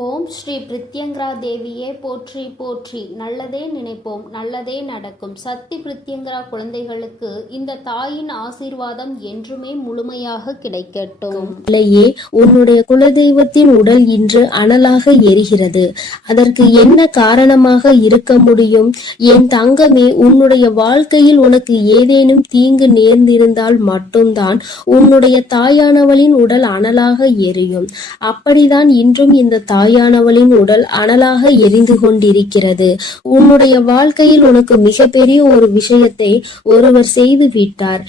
ஓம் ஸ்ரீ பிரித்யங்கரா தேவியே போற்றி போற்றி. நல்லதே நினைப்போம், நல்லதே நடக்கும். சக்தி பிரித்யங்கரா குழந்தைகளுக்கு இந்த தாயின் ஆசீர்வாதம் என்றுமே முழுமையாக கிடைக்கட்டும். இல்லையே, உன்னுடைய குலதெய்வத்தின் உடல் இன்று அனலாக எரிகிறது. அதற்கு என்ன காரணமாக இருக்க முடியும்? என் தங்கமே, உன்னுடைய வாழ்க்கையில் உனக்கு ஏதேனும் தீங்கு நேர்ந்திருந்தால் மட்டும்தான் உன்னுடைய தாயானவளின் உடல் அனலாக எரியும். அப்படிதான் இன்றும் இந்த தாயானவளின் உடல் அனலாக எரிந்து கொண்டிருக்கிறது. உன்னுடைய வாழ்க்கையில் உனக்கு மிகப்பெரிய ஒரு விஷயத்தை ஒருவர் செய்து விட்டார்.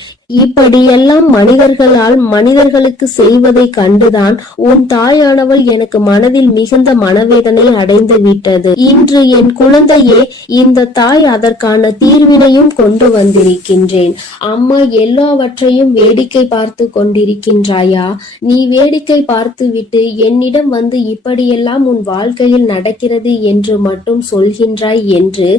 இப்படியெல்லாம் மனிதர்களுக்கு செய்வதை கண்டுதான் உன் தாயானவள் எனக்கு மனதில் மிகுந்த மனவேதனை அடைந்து விட்டது. இன்று என் குழந்தையே, இந்த தாய் அதற்கான தீர்வினையும் கொண்டு வந்திருக்கின்றேன். அம்மா, எல்லாவற்றையும் வேடிக்கை பார்த்து கொண்டிருக்கின்றாயா? நீ வேடிக்கை பார்த்து விட்டு என்னிடம் வந்து இப்படியெல்லாம் உன் வாழ்க்கையில் நடக்கிறது என்று மட்டும் சொல்கின்றாய் என்று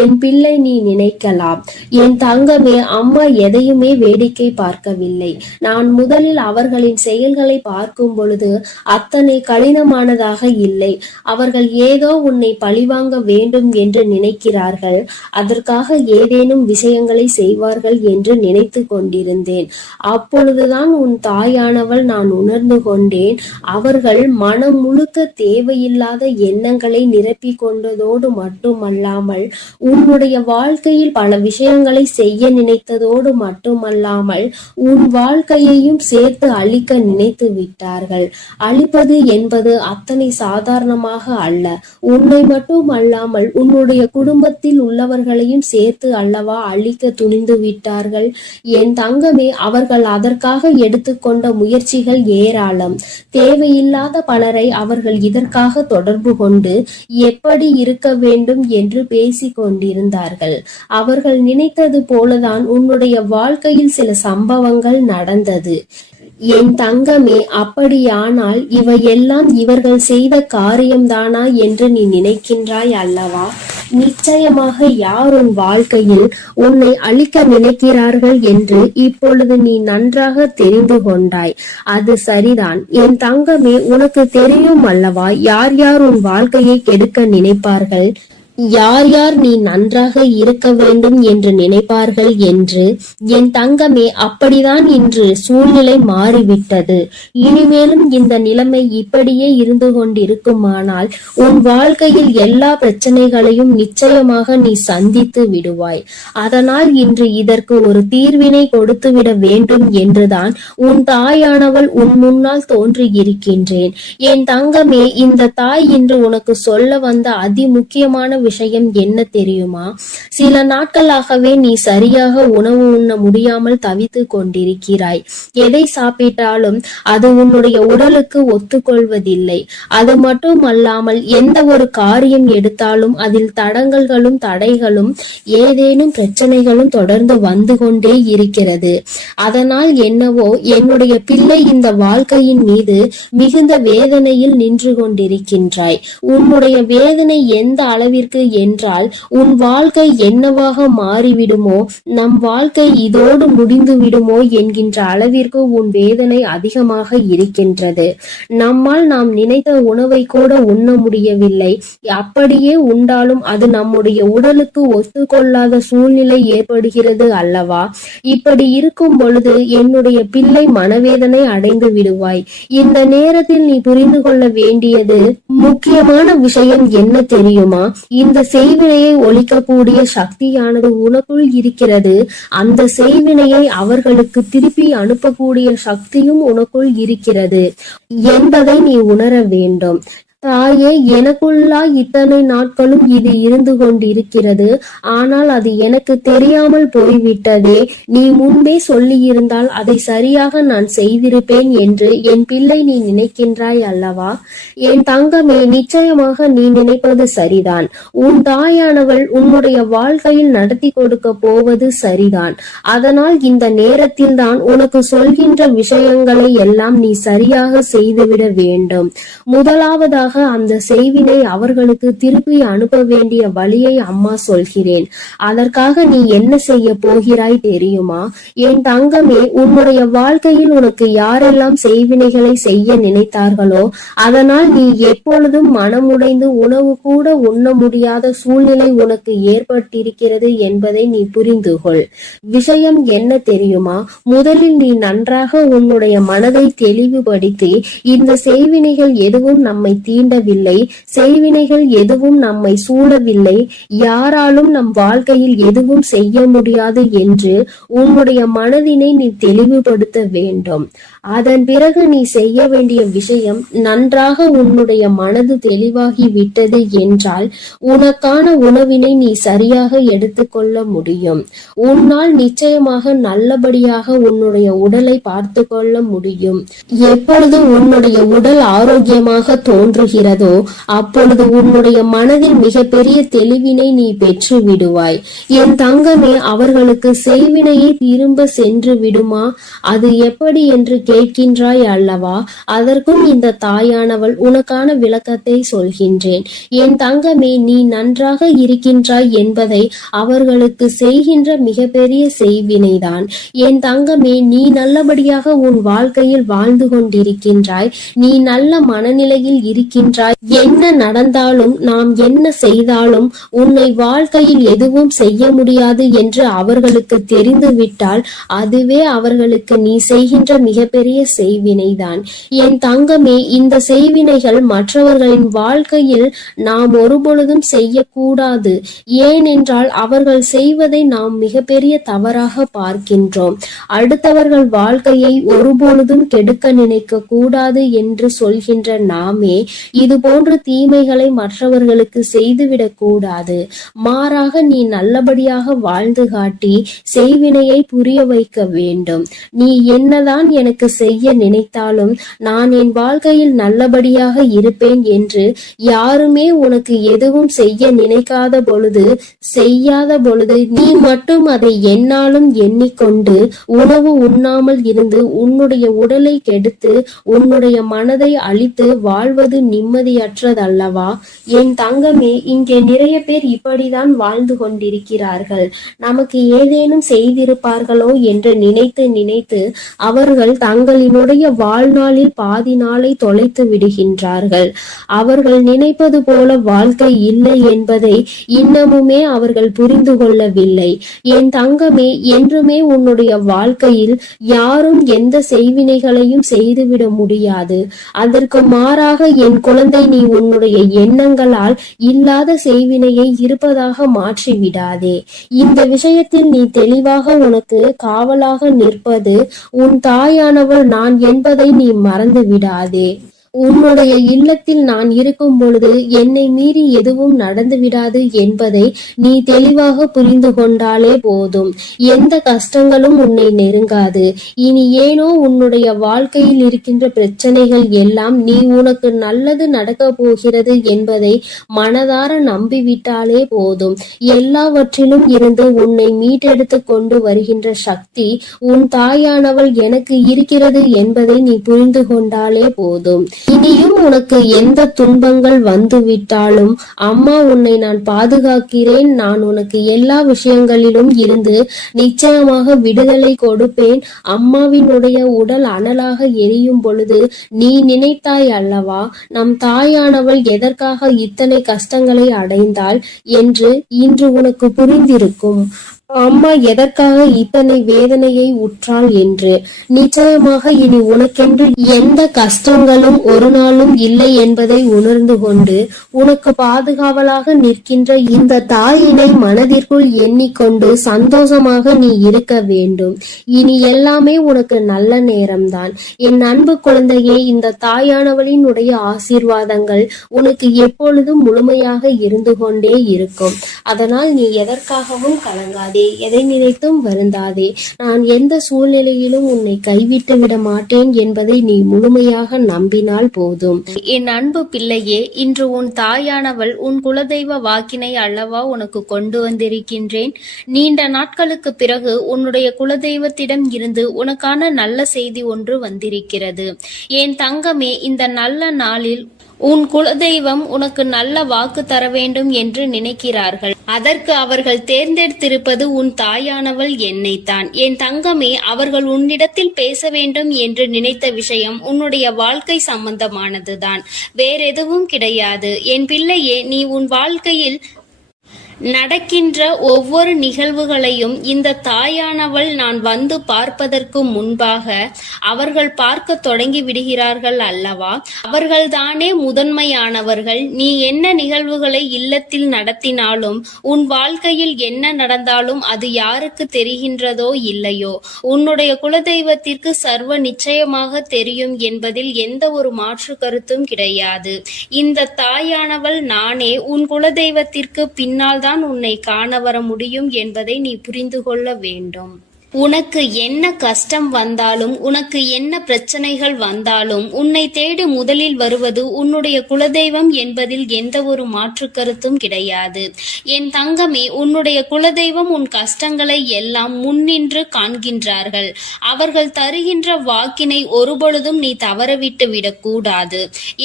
என் பிள்ளை நீ நினைக்கலாம். என் தங்கமே, அம்மா எதையுமே வேடிக்கை பார்க்கவில்லை. நான் முதலில் அவர்களின் செயல்களை பார்க்கும் பொழுது அத்தனை கடினமானதாக இல்லை. அவர்கள் ஏதோ உன்னை பழிவாங்க வேண்டும் என்று நினைக்கிறார்கள். அதற்காக ஏதேனும் விஷயங்களை செய்வார்கள் என்று நினைத்து கொண்டிருந்தேன். அப்பொழுதுதான் உன் தாயானவள் நான் உணர்ந்து கொண்டேன். அவர்கள் மனம் முழுக்க தேவையில்லாத எண்ணங்களை நிரப்பிக் கொண்டதோடு மட்டுமல்லாமல் உன்னுடைய வாழ்க்கையில் பல விஷயங்களை செய்ய நினைத்ததோடு மட்டுமல்லாமல் உன் வாழ்க்கையையும் சேர்த்து அழிக்க நினைத்து விட்டார்கள். அழிப்பது என்பது அத்தனை சாதாரணமாக அல்ல. உன்னை மட்டும் அல்லாமல் உன்னுடைய குடும்பத்தில் உள்ளவர்களையும் சேர்த்து அல்லவா அழிக்க துணிந்து விட்டார்கள். என் தங்கமே, அவர்கள் அதற்காக எடுத்துக்கொண்ட முயற்சிகள் ஏராளம். தேவையில்லாத பலரை அவர்கள் இதற்காக தொடர்பு கொண்டு எப்படி இருக்க வேண்டும் என்று பேசிக் கொண்டிருந்தார்கள். அவர்கள் நினைத்தது போலதான் உன்னுடைய வாழ்க்கையில் சில சம்பவங்கள் நடந்தது. என் தங்கமே, அப்படியானால் இவையெல்லாம் இவர்கள் செய்த காரியம்தானா என்று நீ நினைக்கின்றாய் அல்லவா? நிச்சயமாக யார் உன் வாழ்க்கையில் உன்னை அழிக்க நினைக்கிறார்கள் என்று இப்பொழுது நீ நன்றாக தெரிந்து கொண்டாய். அது சரிதான் என் தங்கமே. உனக்கு தெரியும் அல்லவா யார் யார் உன் வாழ்க்கையை கெடுக்க நினைப்பார்கள், யார் யார் நீ நன்றாக இருக்க வேண்டும் என்று நினைப்பார்கள் என்று. என் தங்கமே, அப்படிதான் இன்று சூழ்நிலை மாறிவிட்டது. இனிமேலும் இந்த நிலைமை இப்படியே இருந்து கொண்டிருக்குமானால் உன் வாழ்க்கையில் எல்லா பிரச்சனைகளையும் நிச்சயமாக நீ சந்தித்து விடுவாய். அதனால் இன்று இதற்கு ஒரு தீர்வினை கொடுத்து விட வேண்டும் என்றுதான் உன் தாயானவள் உன் முன்னால் தோன்றி இருக்கின்றேன். என் தங்கமே, இந்த தாய் இன்று உனக்கு சொல்ல வந்த அதி முக்கியமான விஷயம் என்ன தெரியுமா? சில நாட்களாகவே நீ சரியாக உணவு உண்ண முடியாமல் தவித்து கொண்டிருக்கிறாய். எதை சாப்பிட்டாலும் அது உன்னுடைய உடலுக்கு ஒத்துக்கொள்வதில்லை. அது மட்டும் அல்லாமல் எந்த ஒரு காரியம் எடுத்தாலும் அதில் தடங்கல்களும் தடைகளும் ஏதேனும் பிரச்சனைகளும் தொடர்ந்து வந்து கொண்டே இருக்கிறது. அதனால் என்னவோ என்னுடைய பிள்ளை இந்த வாழ்க்கையின் மீது மிகுந்த வேதனையில் நின்று கொண்டிருக்கின்றாய். உன்னுடைய வேதனை எந்த அளவிற்கு என்றால் உன் வாழ்க்கை என்னவாக மாறிவிடுமோ, நம் வாழ்க்கை இதோடு முடிந்து விடுமோ என்கின்ற அளவிற்கு உன் வேதனை அதிகமாக இருக்கின்றது. நம்மால் நாம் நினைத்த உணவை கூட உண்ண முடியவில்லை. அப்படியே உண்டாலும் அது நம்முடைய உடலுக்கு ஒத்துக்கொள்ளாத சூழ்நிலை ஏற்படுகிறது அல்லவா? இப்படி இருக்கும் பொழுது என்னுடைய பிள்ளை மனவேதனை அடைந்து விடுவாய். இந்த நேரத்தில் நீ புரிந்து கொள்ள வேண்டியது முக்கியமான விஷயம் என்ன தெரியுமா? இந்த செய்வினையை ஒழிக்கக்கூடிய சக்தியானது உனக்குள் இருக்கிறது. அந்த செய்வினையை அவர்களுக்கு திருப்பி அனுப்பக்கூடிய சக்தியும் உனக்குள் இருக்கிறது என்பதை நீ உணர வேண்டும். தாயே, எனக்குள்ளா இத்தனை நாட்களும் இது இருந்து கொண்டிருக்கிறது. ஆனால் அது எனக்கு தெரியாமல் போய்விட்டதே. நீ முன்பே சொல்லி இருந்தால் அதை சரியாக நான் செய்திருப்பேன் என்று என் பிள்ளை நீ நினைக்கின்றாய் அல்லவா? என் தங்கமே, நிச்சயமாக நீ நினைப்பது சரிதான். உன் தாயானவள் உன்னுடைய வாழ்க்கையில் நடத்தி கொடுக்க போவது சரிதான். அதனால் இந்த நேரத்தில் தான் உனக்கு சொல்கின்ற விஷயங்களை எல்லாம் நீ சரியாக செய்துவிட வேண்டும். முதலாவதாக அந்த செய்வினை அவர்களுக்கு திருப்பி அனுப்ப வேண்டிய வழியை அம்மா சொல்கிறேன். அதற்காக நீ என்ன செய்ய போகிறாய் தெரியுமா? என் தங்கமே, உன்னுடைய வாழ்க்கையில் உனக்கு யாரெல்லாம் செய்வினைகளை செய்ய நினைத்தார்களோ அதனால் நீ எப்பொழுதும் மனமுடைந்து உணவு கூட உண்ண முடியாத சூழ்நிலை உனக்கு ஏற்பட்டிருக்கிறது என்பதை நீ புரிந்து கொள். விஷயம் என்ன தெரியுமா? முதலில் நீ நன்றாக உன்னுடைய மனதை தெளிவுபடுத்தி, இந்த செய்வினைகள் எதுவும் நம்மை தீண்டவில்லை, செய்வினைகள் எதுவும் நம்மை சூழவில்லை, யாராலும் நம் வாழ்க்கையில் எதுவும் செய்ய முடியாது என்று உன்னுடைய மனதினை நீ தெளிவுபடுத்த வேண்டும். அதன் பிறகு நீ செய்ய வேண்டிய விஷயம், நன்றாக உன்னுடைய மனது தெளிவாகி விட்டது என்றால் உனக்கான உணவினை நீ சரியாக எடுத்துக்கொள்ள முடியும். உன்னால் நிச்சயமாக நல்லபடியாக உன்னுடைய உடலை பார்த்து கொள்ள முடியும். எப்பொழுது உன்னுடைய உடல் ஆரோக்கியமாக தோன்றுகிறதோ அப்பொழுது உன்னுடைய மனதில் மிகப்பெரிய தெளிவினை நீ பெற்று விடுவாய். என் தங்கமே, அவர்களுக்கு செய்வினையை திரும்ப சென்று விடுமா? அது எப்படி என்று கேட்கின்றாய் அல்லவா? அதற்கும் இந்த தாயானவள் உனக்கான விளக்கத்தை சொல்கின்றேன். என் தங்கமே, நீ நன்றாக இருக்கின்றாய் என்பதை அவர்களுக்கு செய்கின்ற மிகப்பெரிய செய்வினைதான். என் தங்கமே, நீ நல்லபடியாக உன் வாழ்க்கையில் வாழ்ந்து கொண்டிருக்கின்றாய், நீ நல்ல மனநிலையில் இருக்கின்றாய். என்ன நடந்தாலும், நாம் என்ன செய்தாலும் உன்னை வாழ்க்கையில் எதுவும் செய்ய முடியாது என்று அவர்களுக்கு தெரிந்துவிட்டால் அதுவே அவர்களுக்கு நீ செய்கின்ற மிகப்பெரிய செய்வினைதான். என் தங்கமே, இந்த செய்வினைகள் மற்றவர்களின் வாழ்க்கையில் நாம் ஒருபொழுதும் செய்யக்கூடாது. ஏனென்றால் அவர்கள் செய்வதை நாம் மிகப்பெரிய தவறாக பார்க்கின்றோம். அடுத்தவர்கள் வாழ்க்கையை ஒருபொழுதும் கெடுக்க நினைக்க கூடாது என்று சொல்கின்ற நாமே இது போன்ற தீமைகளை மற்றவர்களுக்கு செய்துவிடக் கூடாது. மாறாக நீ நல்லபடியாக வாழ்ந்து காட்டி செய்வினையை புரிய வைக்க வேண்டும். நீ என்னதான் எனக்கு செய்ய நினைத்தாலும் நான் என் வாழ்க்கையில் நல்லபடியாக இருப்பேன் என்று யாருமே உனக்கு எதுவும் செய்ய நினைக்காத பொழுது, செய்யாத பொழுது நீ மட்டும் அதை என்னாலும் எண்ணிக்கொண்டு உணவு உண்ணாமல் இருந்து உன்னுடைய உடலை கெடுத்து உன்னுடைய மனதை அழித்து வாழ்வது நிம்மதியற்றதல்லவா? என் தங்கமே, இங்கே நிறைய பேர் இப்படிதான் வாழ்ந்து கொண்டிருக்கிறார்கள். நமக்கு ஏதேனும் செய்திருப்பார்களோ என்று நினைத்து நினைத்து அவர்கள் தங்களினுடைய வாழ்நாளில் பாதி நாளை தொலைத்து விடுகின்றார்கள். அவர்கள் நினைப்பது போல வாழ்க்கை இல்லை என்பதை இன்னமுமே அவர்கள் புரிந்து கொள்ளவில்லை. என் தங்கமே, என்றுமே உன்னுடைய வாழ்க்கையில் யாரும் எந்த செய்வினைகளையும் செய்துவிட முடியாது. அதற்கு மாறாக என் குழந்தை, நீ உன்னுடைய எண்ணங்களால் இல்லாத செய்வினையை இருப்பதாக மாற்றி விடாதே. இந்த விஷயத்தில் நீ தெளிவாக உனக்கு காவலாக நிற்பது உன் தாயானவள் நான் என்பதை நீ மறந்து விடாதே. உன்னுடைய இல்லத்தில் நான் இருக்கும் பொழுது என்னை மீறி எதுவும் நடந்து விடாது என்பதை நீ தெளிவாக புரிந்து கொண்டாலே போதும். எந்த கஷ்டங்களும் உன்னை நெருங்காது. இனி ஏனோ உன்னுடைய வாழ்க்கையில் இருக்கின்ற பிரச்சனைகள் எல்லாம் நீ உனக்கு நல்லது நடக்க போகிறது என்பதை மனதார நம்பிவிட்டாலே போதும். எல்லாவற்றிலும் இருந்து உன்னை மீட்டெடுத்து கொண்டு வருகின்ற சக்தி உன் தாயானவள் எனக்கு இருக்கிறது என்பதை நீ புரிந்து கொண்டாலே போதும். இனியும் உனக்கு எந்த துன்பங்கள் வந்துவிட்டாலும் அம்மா உன்னை நான் பாதுகாக்கிறேன். நான் உனக்கு எல்லா விஷயங்களிலும் இருந்து நிச்சயமாக விடுதலை கொடுப்பேன். அம்மாவினுடைய உடல் அனலாக எரியும் பொழுது நீ நினைத்தாய் அல்லவா, நம் தாயானவள் எதற்காக இத்தனை கஷ்டங்களை அடைந்தாள் என்று இன்று உனக்கு புரிந்திருக்கும். அம்மா எதற்காக இத்தனை வேதனையை உற்றாள் என்று. நிச்சயமாக இனி உனக்கென்று எந்த கஷ்டங்களும் ஒரு நாளும் இல்லை என்பதை உணர்ந்து கொண்டு உனக்கு பாதுகாவலாக நிற்கின்ற இந்த தாயினை மனதிற்குள் எண்ணிக்கொண்டு சந்தோஷமாக நீ இருக்க வேண்டும். இனி எல்லாமே உனக்கு நல்ல நேரம்தான். என் அன்பு குழந்தையே, இந்த தாயானவளினுடைய ஆசீர்வாதங்கள் உனக்கு எப்பொழுதும் முழுமையாக இருந்து கொண்டே இருக்கும். அதனால் நீ எதற்காகவும் கலங்காதே, எதை நினைத்தும் வருந்தாதே. நான் எந்த சூழ்நிலையிலும் உன்னை கைவிட்டு விட மாட்டேன் என்பதை நீ முழுமையாக நம்பினால் போதும். என் அன்பு பிள்ளையே, இன்று உன் தாயானவள் உன் குலதெய்வ வாக்கினை அல்லவா உனக்கு கொண்டு வந்திருக்கின்றேன். நீண்ட நாட்களுக்கு பிறகு உன்னுடைய குலதெய்வத்திடம் இருந்து உனக்கான நல்ல செய்தி ஒன்று வந்திருக்கிறது. என் தங்கமே, இந்த நல்ல நாளில் உன் குலதெய்வம் உனக்கு நல்ல வாக்கு தர வேண்டும் என்று நினைக்கிறார்கள். அதற்கு அவர்கள் தேர்ந்தெடுத்திருப்பது உன் தாயானவள் என்னைத்தான். என் தங்கமே, அவர்கள் உன்னிடத்தில் பேச வேண்டும் என்று நினைத்த விஷயம் உன்னுடைய வாழ்க்கை சம்பந்தமானதுதான், வேறெதுவும் கிடையாது. என் பிள்ளையே, நீ உன் வாழ்க்கையில் நடக்கின்ற ஒவ்வொரு நிகழ்வுகளையும் இந்த தாயானவள் நான் வந்து பார்ப்பதற்கு முன்பாக அவர்கள் பார்க்க தொடங்கி விடுகிறார்கள் அல்லவா? அவர்கள்தானே முதன்மையானவர்கள். நீ என்ன நிகழ்வுகளை இல்லத்தில் நடத்தினாலும், உன் வாழ்க்கையில் என்ன நடந்தாலும் அது யாருக்கு தெரிகின்றதோ இல்லையோ, உன்னுடைய குலதெய்வத்திற்கு சர்வ நிச்சயமாக தெரியும் என்பதில் எந்த ஒரு மாற்று கருத்தும் கிடையாது. இந்த தாயானவள் நானே உன் குலதெய்வத்திற்கு பின்னால் தான் உன்னை காண வர முடியும் என்பதை நீ புரிந்து கொள்ள வேண்டும். உனக்கு என்ன கஷ்டம் வந்தாலும், உனக்கு என்ன பிரச்சனைகள் வந்தாலும், உன்னை தேடி முதலில் வருவது உன்னுடைய குலதெய்வம் என்பதில் எந்த ஒரு மாற்று கருத்தும் கிடையாது. என் தங்கமே, உன்னுடைய குலதெய்வம் உன் கஷ்டங்களை எல்லாம் முன்னின்று காண்கின்றார்கள். அவர்கள் தருகின்ற வாக்கினை ஒருபொழுதும் நீ தவறவிட்டு விடக்கூடாது.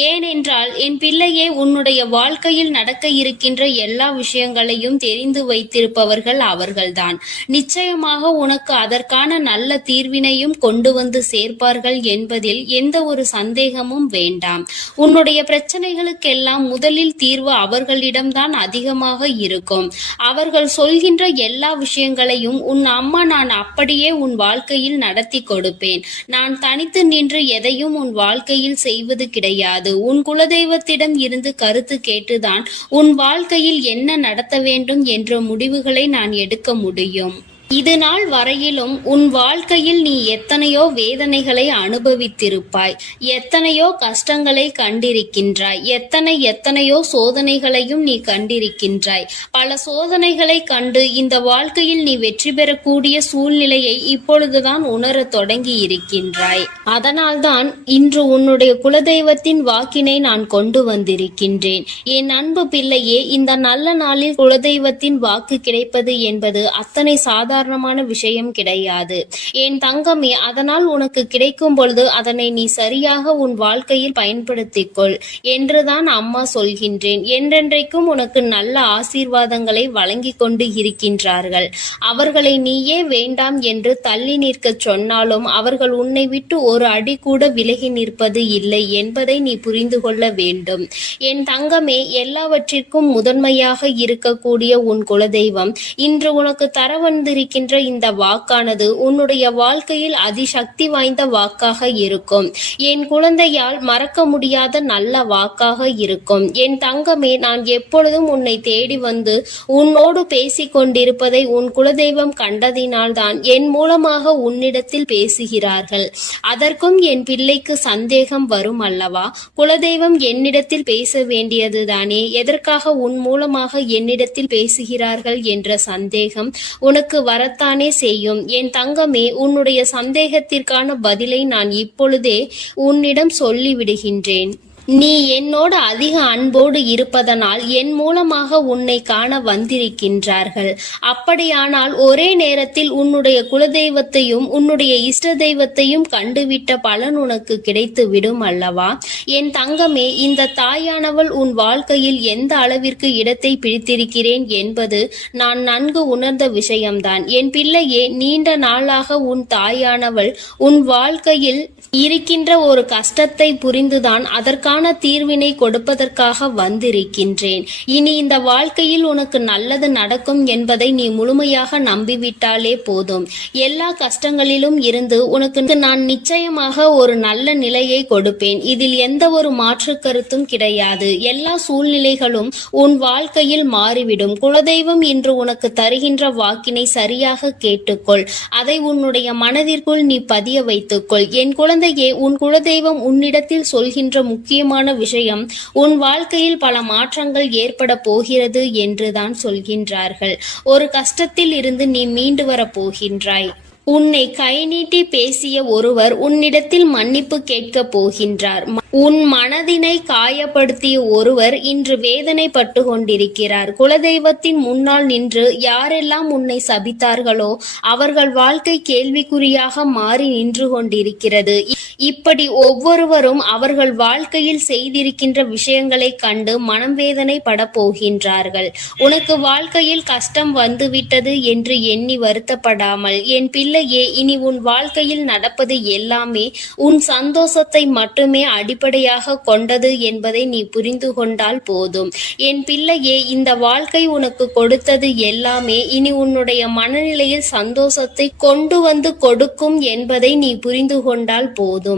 ஏனென்றால் என் பிள்ளையே, உன்னுடைய வாழ்க்கையில் நடக்க இருக்கின்ற எல்லா விஷயங்களையும் தெரிந்து வைத்திருப்பவர்கள் அவர்கள்தான். நிச்சயமாக உனக்கு அதற்கான நல்ல தீர்வினையும் கொண்டு வந்து சேர்ப்பார்கள் என்பதில் எந்த ஒரு சந்தேகமும் வேண்டாம். உன்னுடைய பிரச்சனைகளுக்கெல்லாம் முதலில் தீர்வு அவர்களிடம்தான் அதிகமாக இருக்கும். அவர்கள் சொல்கின்ற எல்லா விஷயங்களையும் உன் அம்மா நான் அப்படியே உன் வாழ்க்கையில் நடத்தி கொடுப்பேன். நான் தனித்து நின்று எதையும் உன் வாழ்க்கையில் செய்வது கிடையாது. உன் குலதெய்வத்திடம் இருந்து கருத்து கேட்டுதான் உன் வாழ்க்கையில் என்ன நடத்த வேண்டும் என்ற முடிவுகளை நான் எடுக்க முடியும். இது நாள் வரையிலும் உன் வாழ்க்கையில் நீ எத்தனையோ வேதனைகளை அனுபவித்திருப்பாய், எத்தனையோ கஷ்டங்களை கண்டிருக்கின்றாய், எத்தனையோ சோதனைகளையும் நீ கண்டிருக்கின்றாய். பல சோதனைகளை கண்டு இந்த வாழ்க்கையில் நீ வெற்றி பெறக்கூடிய சூழ்நிலையை இப்பொழுதுதான் உணரத் தொடங்கி இருக்கின்றாய். அதனால்தான் இன்று உன்னுடைய குலதெய்வத்தின் வாக்கினை நான் கொண்டு வந்திருக்கின்றேன். என் அன்பு பிள்ளையே, இந்த நல்ல நாளில் குலதெய்வத்தின் வாக்கு கிடைப்பது என்பது அத்தனை சாதாரண விஷயம் கிடையாது என் தங்கமே. அதனால் உனக்கு கிடைக்கும் பொழுது அதனை நீ சரியாக உன் வாழ்க்கையில் பயன்படுத்திக் கொள் என்றுதான் அம்மா சொல்கின்றேன். என்றென்றைக்கும் உனக்கு நல்ல ஆசீர்வாதங்களை வழங்கி கொண்டு இருக்கின்றார்கள். அவர்களை நீயே வேண்டாம் என்று தள்ளி நிற்க சொன்னாலும் அவர்கள் உன்னை விட்டு ஒரு அடி கூட விலகி நிற்பது இல்லை என்பதை நீ புரிந்து கொள்ள வேண்டும். என் தங்கமே, எல்லாவற்றிற்கும் முதன்மையாக இருக்கக்கூடிய உன் குலதெய்வம் இன்று உனக்கு தர வந்திருக்கின்ற இந்த வாக்கானது உன்னுடைய வாழ்க்கையில் அதிசக்தி வாய்ந்த வாக்காக இருக்கும். என் குழந்தையால் மறக்க முடியாத நல்ல வாக்காக இருக்கும். என் தங்கமே, நான் எப்பொழுதும் உன்னை தேடி வந்து உன்னோடு பேசிக் கொண்டிருப்பதை உன் குலதெய்வம் கண்டதினால்தான் என் மூலமாக உன்னிடத்தில் பேசுகிறார்கள். அதற்கும் என் பிள்ளைக்கு சந்தேகம் வரும் அல்லவா? குலதெய்வம் என்னிடத்தில் பேச வேண்டியதுதானே, எதற்காக உன் மூலமாக என்னிடத்தில் பேசுகிறார்கள் என்ற சந்தேகம் உனக்கு வரத்தானே செய்யும். என் தங்கமே, உன்னுடைய சந்தேகத்திற்கான பதிலை நான் இப்பொழுதே உன்னிடம் சொல்லிவிடுகின்றேன். நீ என்னோடு அதிக அன்போடு இருப்பதனால் என் மூலமாக உன்னை காண வந்திருக்கின்றார்கள். அப்படியானால் ஒரே நேரத்தில் உன்னுடைய குலதெய்வத்தையும் உன்னுடைய இஷ்ட தெய்வத்தையும் கண்டுவிட்ட பலன் உனக்கு கிடைத்து விடும் அல்லவா? என் தங்கமே, இந்த தாயானவள் உன் வாழ்க்கையில் எந்த அளவிற்கு இடத்தை பிடித்திருக்கிறேன் என்பது நான் நன்கு உணர்ந்த விஷயம்தான். என் பிள்ளையே, நீண்ட நாளாக உன் தாயானவள் உன் வாழ்க்கையில் இருக்கின்ற ஒரு கஷ்டத்தை புரிந்துதான் அதற்கான தீர்வினை கொடுப்பதற்காக வந்திருக்கின்றேன். இனி இந்த வாழ்க்கையில் உனக்கு நல்லது நடக்கும் என்பதை நீ முழுமையாக நம்பிவிட்டாலே போதும். எல்லா கஷ்டங்களிலும் இருந்து உனக்கு நான் நிச்சயமாக ஒரு நல்ல நிலையை கொடுப்பேன். இதில் எந்த ஒரு மாற்று கருத்தும் கிடையாது. எல்லா சூழ்நிலைகளும் உன் வாழ்க்கையில் மாறிவிடும். குலதெய்வம் இன்று உனக்கு தருகின்ற வாக்கினை சரியாக கேட்டுக்கொள். அதை உன்னுடைய மனதிற்குள் நீ பதிய வைத்துக்கொள். என் குழந்தையே, உன் குலதெய்வம் உன்னிடத்தில் சொல்கின்ற முக்கியமான விஷயம் உன் வாழ்க்கையில் பல மாற்றங்கள் ஏற்பட போகிறது என்றுதான் சொல்கின்றார்கள். ஒரு கஷ்டத்தில் இருந்து நீ மீண்டு வர போகின்றாய். உன்னை கை நீட்டி பேசிய ஒருவர் உன்னிடத்தில் மன்னிப்பு கேட்க போகின்றார். உன் மனதினை காயப்படுத்திய ஒருவர் இன்று வேதனைப்பட்டு கொண்டிருக்கிறார். குலதெய்வத்தின் முன்னால் நின்று யாரெல்லாம் உன்னை சபித்தார்களோ அவர்கள் வாழ்க்கை கேள்விக்குறியாக மாறி நின்று கொண்டிருக்கிறது. இப்படி ஒவ்வொருவரும் அவர்கள் வாழ்க்கையில் செய்திருக்கின்ற விஷயங்களை கண்டு மனம் வேதனைப்பட போகின்றார்கள். உனக்கு வாழ்க்கையில் கஷ்டம் வந்துவிட்டது என்று எண்ணி வருத்தப்படாமல், என் பிள்ளையே, இனி உன் வாழ்க்கையில் நடப்பது எல்லாமே உன் சந்தோஷத்தை மட்டுமே அடிப்படையாக கொண்டது என்பதை நீ புரிந்து கொண்டால் போதும். என் பிள்ளையே, இந்த வாழ்க்கை உனக்கு கொடுத்தது எல்லாமே இனி உன்னுடைய மனநிலையில் சந்தோஷத்தை கொண்டு வந்து கொடுக்கும் என்பதை நீ புரிந்து கொண்டால் போதும்.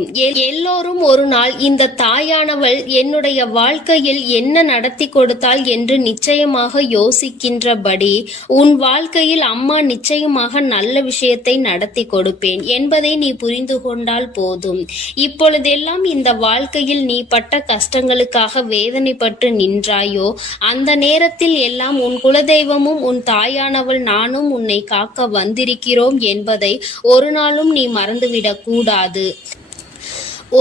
எல்லோரும் ஒரு நாள் இந்த தாயானவள் என்னுடைய வாழ்க்கையில் என்ன நடத்தி கொடுத்தாள் என்று நிச்சயமாக யோசிக்கின்றபடி உன் வாழ்க்கையில் அம்மா நிச்சயமாக நல்ல விஷயத்தை நடத்தி கொடுப்பேன் என்பதை நீ புரிந்து கொண்டால் போதும். இப்பொழுதெல்லாம் இந்த வாழ்க்கையில் நீ பட்ட கஷ்டங்களுக்காக வேதனைப்பட்டு நின்றாயோ அந்த நேரத்தில் எல்லாம் உன் குலதெய்வமும் உன் தாயானவள் நானும் உன்னை காக்க வந்திருக்கிறோம் என்பதை ஒரு நாளும் நீ மறந்துவிடக் கூடாது.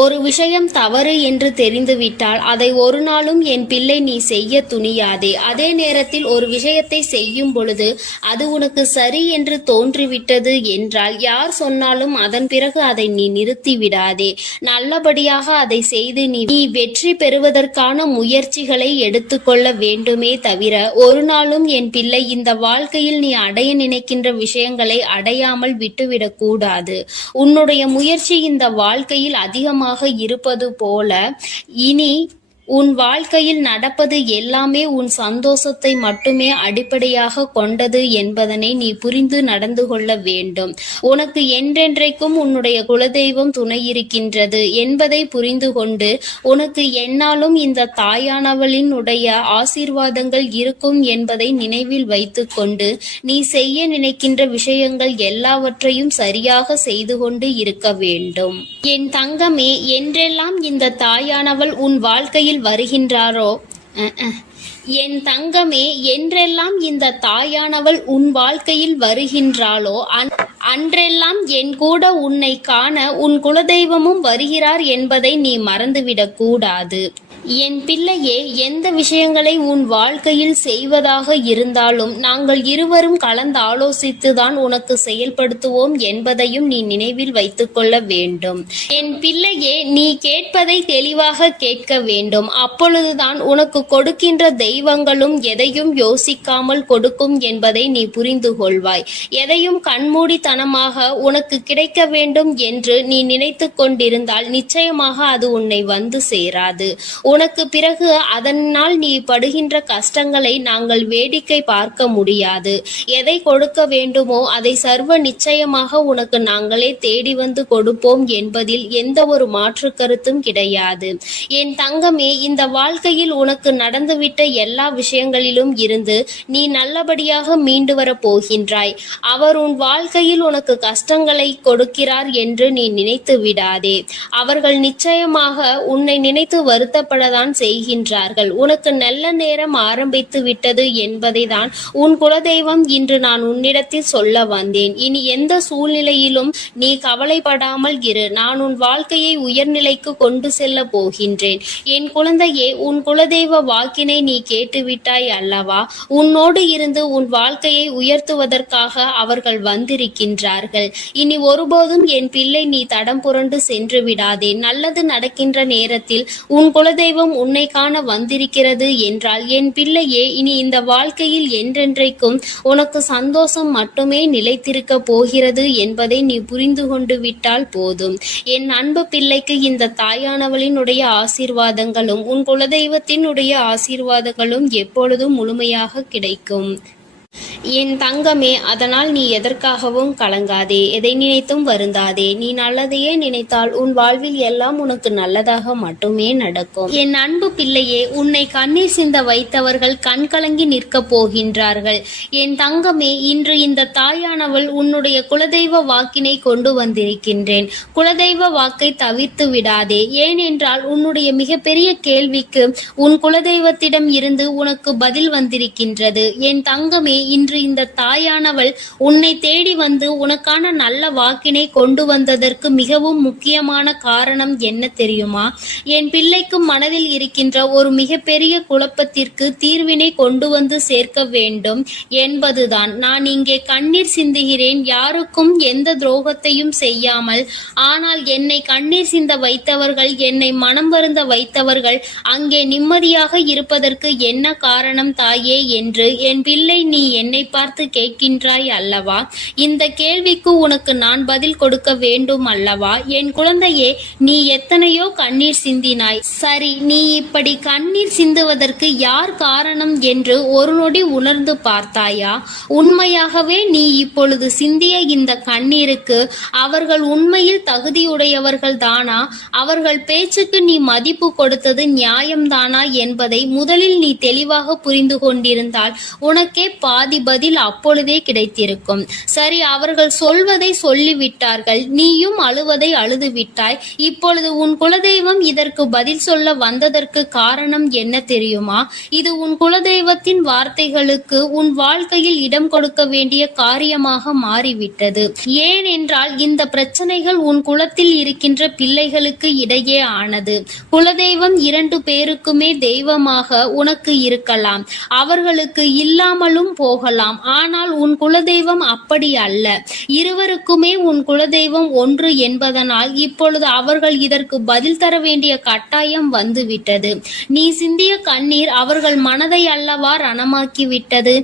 ஒரு விஷயம் தவறு என்று தெரிந்துவிட்டால் அதை ஒரு நாளும் என் பிள்ளை நீ செய்ய துணியாதே. அதே நேரத்தில் ஒரு விஷயத்தை செய்யும் பொழுது அது உனக்கு சரி என்று தோன்றிவிட்டது என்றால் யார் சொன்னாலும் அதன் பிறகு அதை நீ நிறுத்தி விடாதே. நல்லபடியாக அதை செய்து நீ வெற்றி பெறுவதற்கான முயற்சிகளை எடுத்துக்கொள்ள வேண்டுமே தவிர ஒரு நாளும் என் பிள்ளை இந்த வாழ்க்கையில் நீ அடைய நினைக்கின்ற விஷயங்களை அடையாமல் விட்டுவிடக் கூடாது. உன்னுடைய முயற்சி இந்த வாழ்க்கையில் அதிகமாக இருப்பது போல இனி உன் வாழ்க்கையில் நடப்பது எல்லாமே உன் சந்தோஷத்தை மட்டுமே அடிப்படையாக கொண்டது என்பதனை நீ புரிந்து நடந்து கொள்ள வேண்டும். உனக்கு என்றென்றைக்கும் உன்னுடைய குலதெய்வம் துணை இருக்கின்றது என்பதை புரிந்து கொண்டு உனக்கு என்னாலும் இந்த தாயானவளினுடைய ஆசீர்வாதங்கள் இருக்கும் என்பதை நினைவில் வைத்து கொண்டு நீ செய்ய நினைக்கின்ற விஷயங்கள் எல்லாவற்றையும் சரியாக செய்து கொண்டு இருக்க வேண்டும். என் தங்கமே, என்றெல்லாம் இந்த தாயானவள் உன் வாழ்க்கையில் வருகின்றாரோ என் தங்கமே, என்றெல்லாம் இந்த தாயானவள் உன் வாழ்க்கையில் வருகின்றாளோ அன்றெல்லாம் என் கூட உன்னை காண உன் குலதெய்வமும் வருகிறார் என்பதை நீ மறந்துவிடக் கூடாது. என் பிள்ளையே, எந்த விஷயங்களை உன் வாழ்க்கையில் செய்வதாக இருந்தாலும் நாங்கள் இருவரும் கலந்து ஆலோசித்துதான் உனக்கு செயல்படுத்துவோம் என்பதையும் நீ நினைவில் வைத்துக் கொள்ள வேண்டும். என் பிள்ளையே, நீ கேட்பதை தெளிவாக கேட்க வேண்டும். அப்பொழுதுதான் உனக்கு கொடுக்கின்ற தெய்வங்களும் எதையும் யோசிக்காமல் கொடுக்கும் என்பதை நீ புரிந்து கொள்வாய். எதையும் கண்மூடித்தனமாக உனக்கு கிடைக்க வேண்டும் என்று நீ நினைத்து கொண்டிருந்தால் நிச்சயமாக அது உன்னை வந்து சேராது. உனக்கு பிறகு அதனால் நீ படுகின்ற கஷ்டங்களை நாங்கள் வேடிக்கை பார்க்க முடியாது. எதை கொடுக்க வேண்டுமோ அதை சர்வ நிச்சயமாக உனக்கு நாங்களே தேடி வந்து கொடுப்போம் என்பதில் எந்த ஒரு மாற்று கருத்தும் கிடையாது. என் தங்கமே, இந்த வாழ்க்கையில் உனக்கு நடந்துவிட்ட எல்லா விஷயங்களிலும் இருந்து நீ நல்லபடியாக மீண்டு வர போகின்றாய். அவர் உன் வாழ்க்கையில் உனக்கு கஷ்டங்களை கொடுக்கிறார் என்று நீ நினைத்து விடாதே. அவர்கள் நிச்சயமாக உன்னை நினைத்து வருத்தப்பட தான் செய்கின்றார்கள். உனக்கு நல்ல நேரம் ஆரம்பித்து விட்டது என்பதை தான் உன் குலதெய்வம் இன்று நான் உன்னிடத்தில் சொல்ல வந்தேன். இனி எந்த சூழ்நிலையிலும் நீ கவலைப்படாமல் இரு. நான் உன் வாழ்க்கையை உயர்நிலைக்கு கொண்டு செல்ல போகின்றேன். என் குழந்தையே, உன் குலதெய்வ வாக்கினை நீ கேட்டுவிட்டாய் அல்லவா? உன்னோடு இருந்து உன் வாழ்க்கையை உயர்த்துவதற்காக அவர்கள் வந்திருக்கின்றார்கள். இனி ஒருபோதும் என் பிள்ளை நீ தடம் புரண்டு சென்று விடாதே. நல்லது நடக்கின்ற நேரத்தில் உன் குலதெய்வம் உன்னை காண வந்திருக்கிறது என்றால் என் பிள்ளையே, இனி இந்த வாழ்க்கையில் என்றென்றைக்கும் உனக்கு சந்தோஷம் மட்டுமே நிலைத்திருக்க போகிறது என்பதை நீ புரிந்து கொண்டு விட்டால் போதும். என் அன்பு பிள்ளைக்கு இந்த தாயானவளினுடைய ஆசீர்வாதங்களும் உன் குலதெய்வத்தினுடைய ஆசீர்வாதங்களும் எப்பொழுதும் முழுமையாக கிடைக்கும். என் தங்கமே, அதனால் நீ எதற்காகவும் கலங்காதே, எதை நினைத்தும் வருந்தாதே. நீ நல்லதையே நினைத்தால் உன் வாழ்வில் எல்லாம் உனக்கு நல்லதாக மட்டுமே நடக்கும். என் அன்பு பிள்ளையே, உன்னை கண்ணீர் சிந்த வைத்தவர்கள் கண் கலங்கி நிற்க போகின்றார்கள். என் தங்கமே, இன்று இந்த தாயானவள் உன்னுடைய குலதெய்வ வாக்கினை கொண்டு வந்திருக்கின்றேன். குலதெய்வ வாக்கை தவிர்த்து விடாதே. ஏனென்றால் உன்னுடைய மிகப்பெரிய கேள்விக்கு உன் குலதெய்வத்திடம் இருந்து உனக்கு பதில் வந்திருக்கின்றது. என் தங்கமே, இன்று இன்று இந்த தாயானவள் உன்னை தேடி வந்து உனக்கான நல்ல வாக்கினை கொண்டு வந்ததற்கு மிகவும் முக்கியமான காரணம் என்ன தெரியுமா? என் பிள்ளைக்கு மனதில் இருக்கின்ற ஒரு மிகப்பெரிய குழப்பத்திற்கு தீர்வினை கொண்டு வந்து சேர்க்க வேண்டும் என்பதுதான். நான் இங்கே கண்ணீர் சிந்துகிறேன், யாருக்கும் எந்த துரோகத்தையும் செய்யாமல். ஆனால் என்னை கண்ணீர் சிந்த வைத்தவர்கள், என்னை மனம் வருந்த வைத்தவர்கள் அங்கே நிம்மதியாக இருப்பதற்கு என்ன காரணம் தாயே என்று என் பிள்ளை நீ என்னை பார்த்து கேட்கின்றாய் அல்லவா? இந்த கேள்விக்கு உனக்கு நான் பதில் கொடுக்க வேண்டும் அல்லவா? என் குழந்தையே, நீ எத்தனையோ கண்ணீர் சிந்தினாய். சரி, நீ இப்படி கண்ணீர் சிந்துவதற்கு யார் காரணம் என்று ஒரு நொடி உணர்ந்து பார்த்தாயா? உண்மையாகவே நீ இப்பொழுது சிந்திய இந்த கண்ணீருக்கு அவர்கள் உண்மையில் தகுதியுடையவர்கள் தானா? அவர்கள் பேச்சுக்கு நீ மதிப்பு கொடுத்தது நியாயம்தானா என்பதை முதலில் நீ தெளிவாக புரிந்து கொண்டிருந்தால் உனக்கே பாதி பதில் அப்பொழுதே கிடைத்திருக்கும். சரி, அவர்கள் சொல்வதை சொல்லிவிட்டார்கள், நீயும் அழுவதை அழுது விட்டாய். இப்பொழுது உன் குலதெய்வம் இதற்கு பதில் சொல்ல வந்ததற்கு காரணம் என்ன தெரியுமா? இது உன் குலதெய்வத்தின் வார்த்தைகளுக்கு உன் வாழ்க்கையில் இடம் கொடுக்க வேண்டிய காரியமாக மாறிவிட்டது. ஏனென்றால் இந்த பிரச்சனைகள் உன் குலத்தில் இருக்கின்ற பிள்ளைகளுக்கு இடையே ஆனது. குலதெய்வம் 2 பேருக்குமே தெய்வமாக உனக்கு இருக்கலாம், அவர்களுக்கு இல்லாமலும் போகலாம். ஆனால் உன் குலதெய்வம் அப்படி அல்ல. இருவருக்குமே உன் குலதெய்வம் ஒன்று என்பதனால் இப்பொழுது அவர்கள் இதற்கு பதில் தர வேண்டிய கட்டாயம் வந்துவிட்டது. நீ சிந்திய கண்ணீர் அவர்கள் மனதை அல்லவா ரணமாக்கிவிட்டது.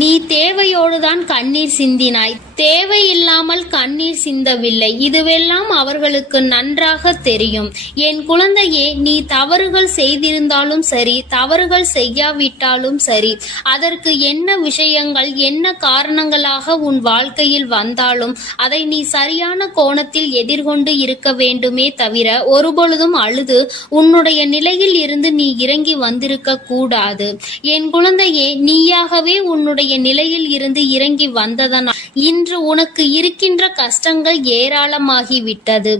நீ தேவையோடுதான் கண்ணீர் சிந்தினாய், தேவையில்லாமல் கண்ணீர் சிந்தவில்லை. இதுவெல்லாம் அவர்களுக்கு நன்றாக தெரியும். என் குழந்தையே, நீ தவறுகள் செய்திருந்தாலும் சரி, தவறுகள் செய்யாவிட்டாலும் சரி, அதற்கு என்ன விஷயங்கள் என்ன காரணங்களாக உன் வாழ்க்கையில் வந்தாலும் அதை நீ சரியான கோணத்தில் எதிர்கொண்டு இருக்க வேண்டுமே தவிர ஒருபொழுதும் அழுது உன்னுடைய நிலையில் இருந்து நீ இறங்கி வந்திருக்க கூடாது. என் குழந்தையே, நீயாகவே உன்னுடைய நிலையில் இருந்து இறங்கி வந்ததனால் இன்று உனக்கு இருக்கின்ற கஷ்டங்கள் ஏராளமாகிவிட்டது.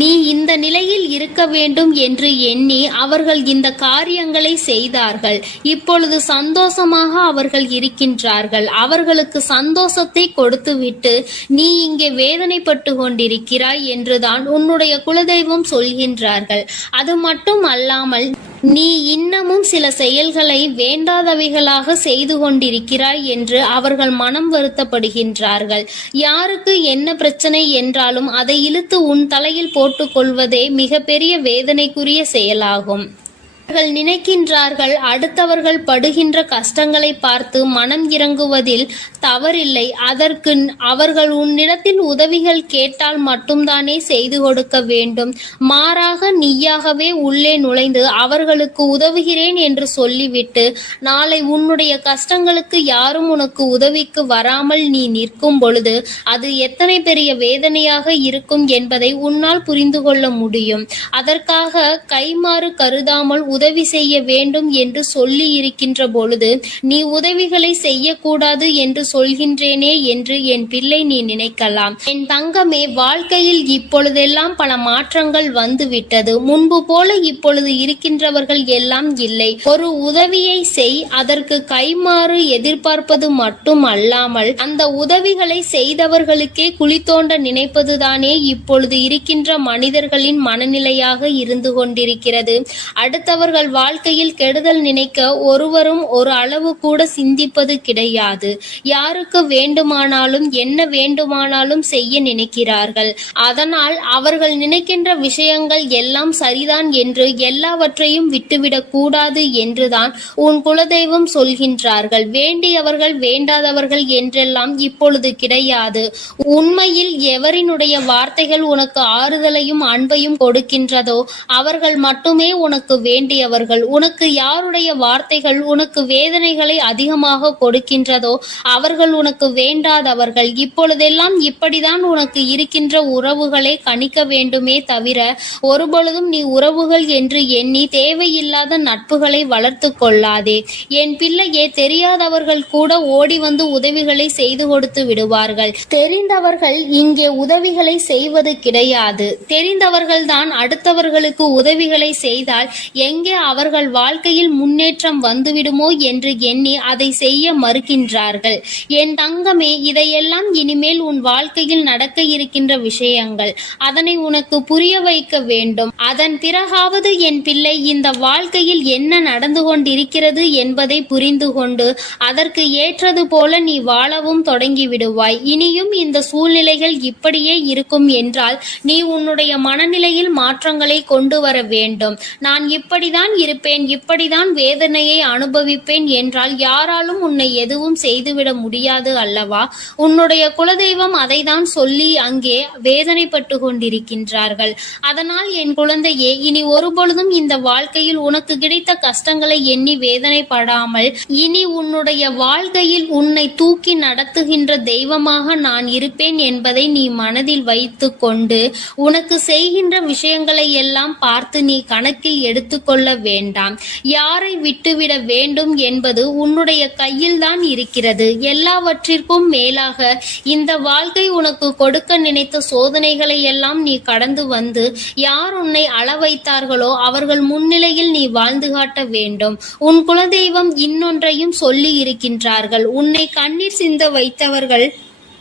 நீ இந்த நிலையில் இருக்க வேண்டும் என்று எண்ணி அவர்கள் இந்த காரியங்களை செய்தார்கள். இப்பொழுது சந்தோஷமாக அவர்கள் இருக்கின்றார்கள். அவர்களுக்கு சந்தோஷத்தை கொடுத்துவிட்டு நீ இங்கே வேதனைப்பட்டு கொண்டிருக்கிறாய் என்றுதான் உன்னுடைய குலதெய்வம் சொல்கின்றார்கள். அது மட்டும் அல்லாமல் நீ இன்னமும் சில செயல்களை வேண்டாதவைகளாக செய்து கொண்டிருக்கிறாய் என்று அவர்கள் மனம் வருத்தப்படுகின்றார்கள். யாருக்கு என்ன பிரச்சனை என்றாலும் அதை இழுத்து உன் தலையில் போட்டுக்கொள்வதே மிகப்பெரிய வேதனைக்குரிய செயலாகும். அவர்கள் நினைக்கின்றார்கள் அடுத்தவர்கள் படுகின்ற கஷ்டங்களை பார்த்து மனம் இறங்குவதில் தவறில்லை. அதற்கு அவர்கள் உன்னிடத்தில் உதவிகள் கேட்டால் மட்டும்தானே செய்து கொடுக்க வேண்டும். மாறாக நீயாகவே உள்ளே நுழைந்து அவர்களுக்கு உதவுகிறேன் என்று சொல்லிவிட்டு நாளை உன்னுடைய கஷ்டங்களுக்கு யாரும் உனக்கு உதவிக்கு வராமல் நீ நிற்கும் பொழுது அது எத்தனை பெரிய வேதனையாக இருக்கும் என்பதை உன்னால் புரிந்து கொள்ள முடியும். அதற்காக கைமாறு கருதாமல் உதவி செய்ய வேண்டும் என்று சொல்லி இருக்கின்ற பொழுது நீ உதவிகளை செய்யக்கூடாது என்று சொல்கின்றேனே என்று என் பிள்ளை நீ நினைக்கலாம். என் தங்கமே, வாழ்க்கையில் இப்பொழுதெல்லாம் பல மாற்றங்கள் வந்துவிட்டது. முன்பு போல இப்பொழுது இருக்கின்றவர்கள் எல்லாம் இல்லை. ஒரு உதவியை செய், அதற்கு கைமாறு எதிர்பார்ப்பது மட்டும் அல்லாமல் அந்த உதவிகளை செய்தவர்களுக்கே குழி தோண்ட நினைப்பதுதானே இப்பொழுது இருக்கின்ற மனிதர்களின் மனநிலையாக இருந்து கொண்டிருக்கிறது. அடுத்தவர்கள் வாழ்க்கையில் கெடுதல் நினைக்க ஒருவரும் ஒரு அளவு கூட சிந்திப்பது கிடையாது. யாருக்கு வேண்டுமானாலும் என்ன வேண்டுமானாலும் செய்ய நினைக்கிறார்கள். அதனால் அவர்கள் நினைக்கின்ற விஷயங்கள் எல்லாம் சரிதான் என்று எல்லாவற்றையும் விட்டுவிடக் கூடாது என்றுதான் உன் குலதெய்வம் சொல்கின்றார்கள். வேண்டியவர்கள் வேண்டாதவர்கள் என்றெல்லாம் இப்பொழுது கிடையாது. உண்மையில் எவரினுடைய வார்த்தைகள் உனக்கு ஆறுதலையும் அன்பையும் கொடுக்கின்றதோ அவர்கள் மட்டுமே உனக்கு வேண்டியவர்கள். உனக்கு யாருடைய வார்த்தைகள் உனக்கு வேதனைகளை அதிகமாக கொடுக்கின்றதோ அவர்கள் உனக்கு வேண்டாதவர்கள். இப்பொழுதெல்லாம் இப்படிதான் உனக்கு இருக்கின்ற உறவுகளை கணிக்க வேண்டுமே தவிர ஒருபொழுதும் நீ உறவுகள் என்று எண்ணி தேவையில்லாத நட்புகளை வளர்த்து கொள்ளாதே. என் பிள்ளையே, தெரியாதவர்கள் கூட ஓடி வந்து உதவிகளை செய்து கொடுத்து விடுவார்கள். தெரிந்தவர்கள் இங்கே உதவிகளை செய்வது கிடையாது. தெரிந்தவர்கள் தான் அடுத்தவர்களுக்கு உதவிகளை செய்தால் எங்கே எங்கே அவர்கள் வாழ்க்கையில் முன்னேற்றம் வந்துவிடுமோ என்று எண்ணி அதை செய்ய மறுக்கின்றார்கள். என் தங்கமே, இதையெல்லாம் இனிமேல் உன் வாழ்க்கையில் நடக்க இருக்கின்ற விஷயங்கள். அதனை உனக்கு புரிய வைக்க வேண்டும். அதன் பிறகாவது என் பிள்ளை இந்த வாழ்க்கையில் என்ன நடந்து கொண்டிருக்கிறது என்பதை புரிந்து கொண்டு அதற்கு ஏற்றது போல நீ வாழவும் தொடங்கி விடுவாய். இனியும் இந்த சூழ்நிலைகள் இப்படியே இருக்கும் என்றால் நீ உன்னுடைய மனநிலையில் மாற்றங்களை கொண்டு வர வேண்டும். நான் இப்படிதான் இருப்பேன், இப்படிதான் வேதனையை அனுபவிப்பேன் என்றால் யாராலும் உன்னை எதுவும் செய்துவிட முடியாது அல்லவா? உன்னுடைய குலதெய்வம் அதை தான் சொல்லி அங்கே வேதனைப்பட்டு கொண்டிருக்கின்றார்கள். அதனால் என் குழந்தையே, இனி ஒருபொழுதும் இந்த வாழ்க்கையில் உனக்கு கிடைத்த கஷ்டங்களை எண்ணி வேதனைப்படாமல் இனி உன்னுடைய வாழ்க்கையில் உன்னை தூக்கி நடத்துகின்ற தெய்வமாக நான் இருப்பேன் என்பதை நீ மனதில் வைத்து கொண்டு உனக்கு செய்கின்ற விஷயங்களை எல்லாம் பார்த்து நீ கணக்கில் எடுத்துக்கொள்ள வேண்டாம். யாரை விட்டுவிட வேண்டும் என்பது உன்னுடைய கையில் தான் இருக்கிறது. எல்லாவற்றிற்கும் மேலாக இந்த வாழ்க்கை உனக்கு கொடுக்க நினைத்த சோதனைகளை எல்லாம் நீ கடந்து வந்து யார் உன்னை அள வைத்தார்களோ அவர்கள் முன்னிலையில் நீ வாழ்ந்து காட்ட வேண்டும். உன் குலதெய்வம் இன்னொன்றையும் சொல்லி இருக்கின்றார்கள். உன்னை கண்ணீர் சிந்த வைத்தவர்கள்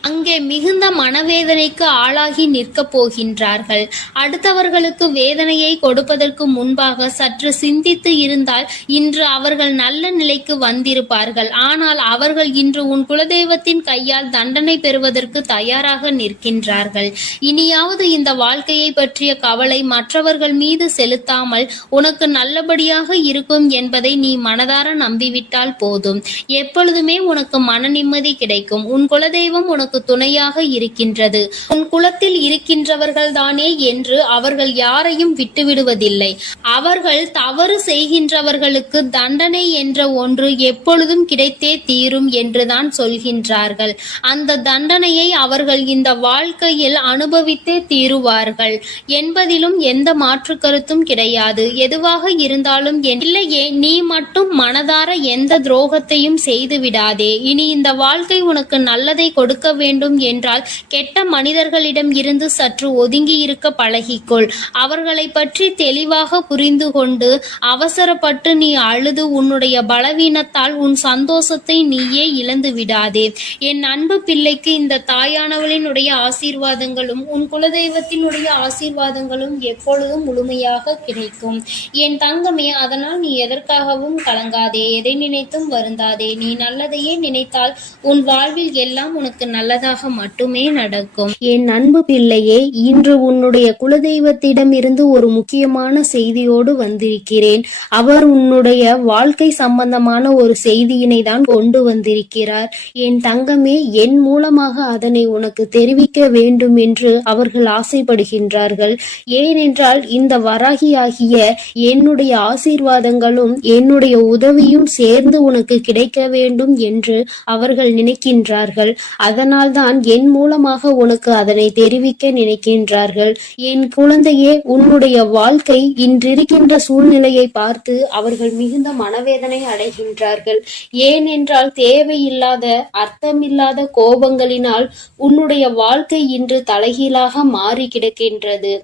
அங்கே மிகுந்த மனவேதனைக்கு ஆளாகி நிற்கப் போகின்றார்கள். அடுத்தவர்களுக்கு வேதனையை கொடுப்பதற்கு முன்பாக சற்று சிந்தித்து இருந்தால் இன்று அவர்கள் நல்ல நிலைக்கு வந்திருப்பார்கள். ஆனால் அவர்கள் இன்று உன் குலதெய்வத்தின் கையால் தண்டனை பெறுவதற்கு தயாராக நிற்கின்றார்கள். இனியாவது இந்த வாழ்க்கையை பற்றிய கவலை மற்றவர்கள் மீது செலுத்தாமல் உனக்கு நல்லபடியாக இருக்கும் என்பதை நீ மனதார நம்பிவிட்டால் போதும். எப்பொழுதுமே உனக்கு மன நிம்மதி கிடைக்கும். உன் குலதெய்வம் உனக்கு துணையாக இருக்கின்றது. உன் குலத்தில் இருக்கின்றவர்கள் தானே என்று அவர்கள் யாரையும் விட்டுவிடுவதில்லை. அவர்கள் தவறு செய்கின்றவர்களுக்கு தண்டனை என்ற ஒன்று எப்பொழுதும் கிடைத்தே தீரும் என்றுதான் சொல்கின்றார்கள். அந்த தண்டனையை அவர்கள் இந்த வாழ்க்கையில் அனுபவித்தே தீருவார்கள் என்பதிலும் எந்த மாற்று கருத்தும் கிடையாது. எதுவாக இருந்தாலும் இல்லையே, நீ மட்டும் மனதார எந்த துரோகத்தையும் செய்து விடாதே. இனி இந்த வாழ்க்கை உனக்கு நல்லதை கொடுக்க வேண்டும் என்றால் கெட்ட மனிதர்களிடம் இருந்து சற்று ஒதுங்கி இருக்க பழகிக்கொள். அவர்களை பற்றி தெளிவாக புரிந்து கொண்டு அவசரப்பட்டு நீ அழுது உன்னுடைய பலவீனத்தால் உன் சந்தோஷத்தை நீயே இழந்து விடாதே. என் அன்பு பிள்ளைக்கு இந்த தாயானவளினுடைய ஆசீர்வாதங்களும் உன் குலதெய்வத்தினுடைய ஆசீர்வாதங்களும் எப்பொழுதும் முழுமையாக கிடைக்கும். என் தங்கமே, அதனால் நீ எதற்காகவும் கலங்காதே, எதை நினைத்தும் வருந்தாதே. நீ நல்லதையே நினைத்தால் உன் வாழ்வில் எல்லாம் உனக்கு நல்லதாக மட்டுமே நடக்கும். என் அன்பு பிள்ளையே, இன்று உன்னுடைய குலதெய்வத்திடம் இருந்து ஒரு முக்கியமான செய்தியோடு வந்திருக்கிறேன். அவர் உன்னுடைய வாழ்க்கை சம்பந்தமான ஒரு செய்தியினை தான் கொண்டு வந்திருக்கிறார். என் தங்கமே, என் மூலமாக அதனை உனக்கு தெரிவிக்க வேண்டும் என்று அவர்கள் ஆசைப்படுகின்றார்கள். ஏனென்றால் இந்த வராகியாகிய என்னுடைய ஆசீர்வாதங்களும் என்னுடைய உதவியும் சேர்ந்து உனக்கு கிடைக்க வேண்டும் என்று அவர்கள் நினைக்கின்றார்கள். அதனால் தான் என் மூலமாக உனக்கு அதனை தெரிவிக்க நினைக்கின்றார்கள். என் குழந்தையே, உன்னுடைய வாழ்க்கை இன்றிருக்கின்ற சூழ்நிலையை பார்த்து அவர்கள் மிகுந்த மனவேதனை அடைகின்றார்கள். ஏனென்றால் தேவையில்லாத அர்த்தமில்லாத கோபங்களினால் உன்னுடைய வாழ்க்கை இன்று தலைகீழாக மாறி கிடக்கின்றது.